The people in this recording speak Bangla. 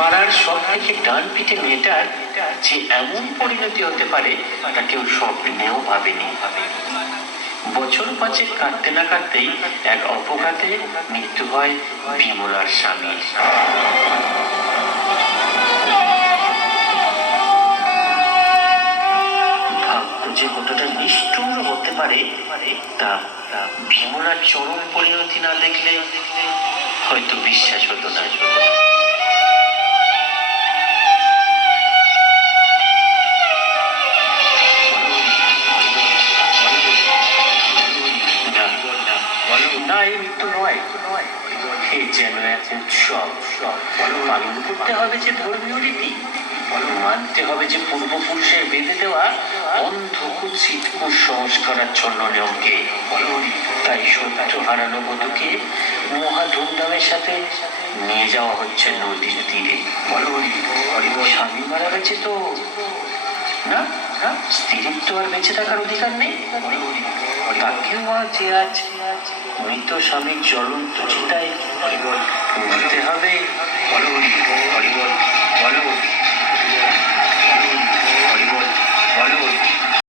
পাড়ার সব থেকে ডান পিঠে মেয়েটার যে এমন পরিণতি হতে পারে তা কেউ স্বপ্নেও ভাবেনি। বছর 5 কাটতে না কাটতেই এক অপঘাতে মৃত্যু হয় বিমলার স্বামীর। ভাগ্য যে কতটা নিষ্ঠুর হতে পারে তা বিমলার চরম পরিণতি না দেখলে হয়তো বিশ্বাস হতো না। না, এই মৃত্যু নয়, এ যেন এক উৎসব। পালন করতে হবে যে ধর্মীয় রীতি, মানতে হবে যে পূর্বপুরুষের বেঁধে দেওয়া অন্ধ কুৎসিত কুসংস্কারাচ্ছন্ন নিয়মকে। তাই সত্য হারানো বধূকে মহা ধুমধামের সাথে নিয়ে যাওয়া হচ্ছে নদীর তীরে। স্বামী মারা গেছে তো না, স্ত্রীর তো আর বেঁচে থাকার অধিকার নেই। তাকেও যে আজ মৃত স্বামীর জ্বলন্ত চিতায় তুলতে হবে।